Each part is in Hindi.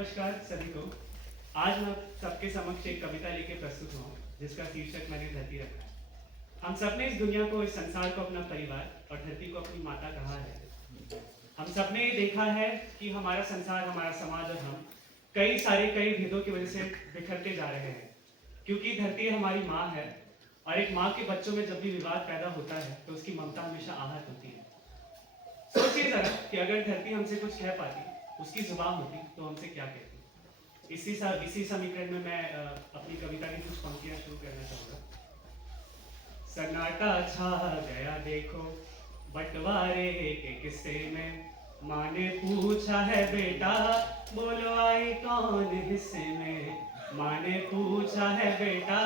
नमस्कार सभी को। आज मैं सबके समक्ष एक कविता लेके प्रस्तुत हुआ हूँ जिसका शीर्षक मैंने धरती रखा है। हम सबने इस दुनिया को, इस संसार को अपना परिवार और धरती को अपनी माता कहा है। हम सबने ये देखा है कि हमारा संसार, हमारा समाज और हम कई भेदों की वजह से बिखरते जा रहे हैं, क्योंकि धरती हमारी माँ है और एक माँ के बच्चों में जब भी विवाद पैदा होता है तो उसकी ममता हमेशा आहत होती है। सोचिए जरा कि अगर धरती हमसे कुछ कह पाती, उसकी जुबान होती, तो हमसे क्या कहती। इसी समीकरण में मैं अपनी कविता की कुछ पंक्तियां शुरू करना चाहूंगा। सन्नाटा छा गया देखो बंटवारे के किस्से में, माँ ने पूछा है बेटा बोलो आई कौन हिस्से में। माँ ने पूछा है बेटा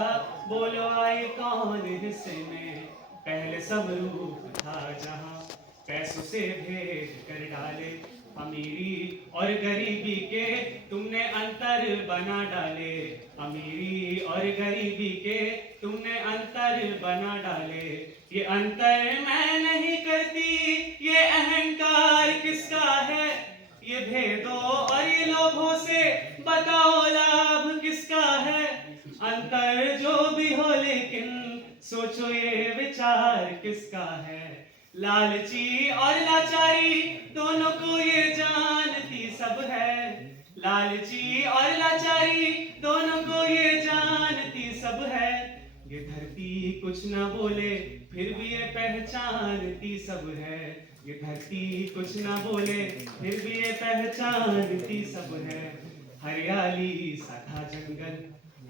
बोलो आई कौन हिस्से में। पहले समरूप था जहाँ पैसों से भेद कर डाले, अमीरी और गरीबी के तुमने अंतर बना डाले। अमीरी और गरीबी के तुमने अंतर बना डाले। ये अंतर मैं नहीं करती, ये अहंकार किसका है। ये भेदों और ये लोभों से बताओ लाभ किसका है। अंतर जो भी हो लेकिन सोचो ये विचार किसका है। लालची और लाचारी दोनों को ये जानती सब है। लालची और लाचारी दोनों को ये जानती सब है। ये धरती कुछ ना बोले फिर भी ये पहचानती सब है। ये धरती कुछ ना बोले फिर भी ये पहचानती सब है। हरियाली सा था जंगल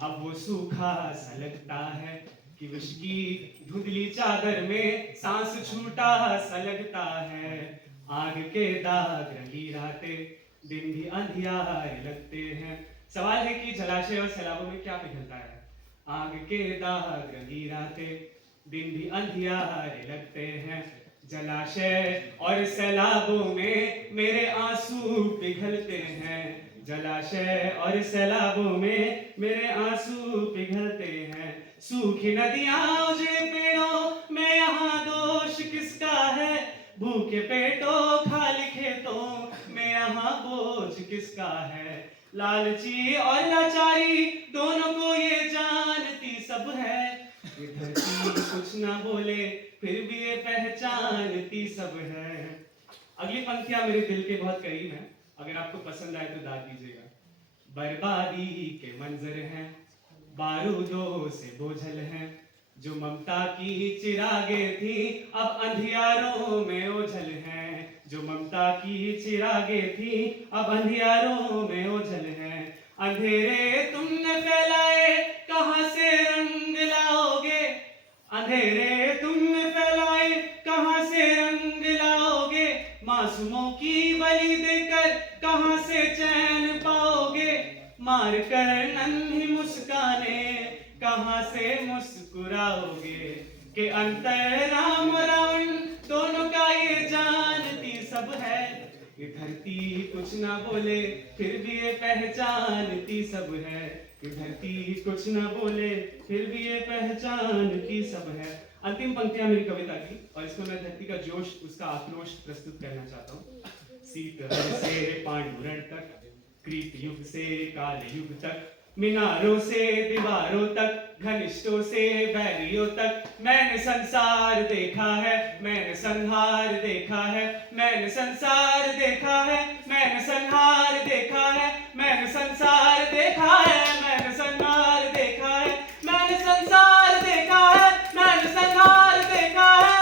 अब वो सूखा सा लगता है, कि विष की धुंधली चादर में सांस छूटा सा लगता है। आग के दाग रंगी रातें दिन भी अंधियारे लगते हैं। सवाल है कि जलाशय और सैलाबों में क्या पिघलता है। आग के दाग रंगी रातें दिन भी अंधियारे लगते हैं। जलाशय और सैलाबों में मेरे आंसू पिघलते हैं। जलाशय और सैलाबों में मेरे आंसू पिघलते हैं। सूखी नदियां उजड़े पेड़ों में यहाँ दोष किसका है। भूखे पेटों खाली खेतों में यहाँ बोझ किसका है। लालची और लाचारी दोनों को ये जानती सब है। ये धरती कुछ ना बोले फिर भी ये पहचानती सब है। अगली पंक्तियां मेरे दिल के बहुत करीब हैं, अगर आपको पसंद आए तो दाद दीजिएगा। बर्बादी के मंजर हैं, बारूदों से बोझल हैं। जो ममता की चिरागे थी अब अंधियारों में ओझल हैं। जो ममता की चिरागे थी अब अंधियारों में ओझल हैं। अंधेरे तुमने फैलाए कहां से रंग लाओगे। अंधेरे तुमने फैलाए कहां से रंग लाओगे। मासूमों की बलि देकर कहां से चैन पाओगे। मार कर नन्ही मुस्काने कहां से मुस्कुराओगे। कि अंतर राम रावण दोनों का ये जानती सब है। ये धरती कुछ ना बोले फिर भी ये पहचानती सब है। ये धरती कुछ ना बोले फिर भी ये पहचानती सब है। अंतिम पंक्तियां मेरी कविता की, और इसमें मैं धरती का जोश, उसका आक्रोश प्रस्तुत करना चाहता हूँ। सीतहर से पांडुरण तक, कृत युग से काल युग तक, मीनारों से दीवारों तक, घनिष्ठों से बैरियों तक, मैंने संसार देखा है। मैंने संहार देखा है। मैंने संसार देखा है। मैंने संहार देखा है। मैंने संसार देखा है। मैंने संहार देखा है। मैंने संसार देखा है। मैंने संहार देखा है।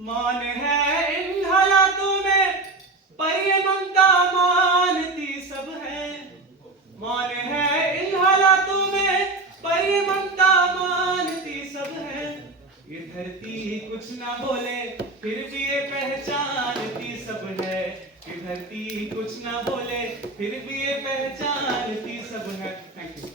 मौन है इन हालातों में पर ये ममता मानती सब है। मौन है इन हालातों में पर ये ममता मानती सब है। ये धरती कुछ ना बोले फिर भी ये पहचानती सब है। ये धरती कुछ ना बोले फिर भी ये पहचानती सब है। Thank you.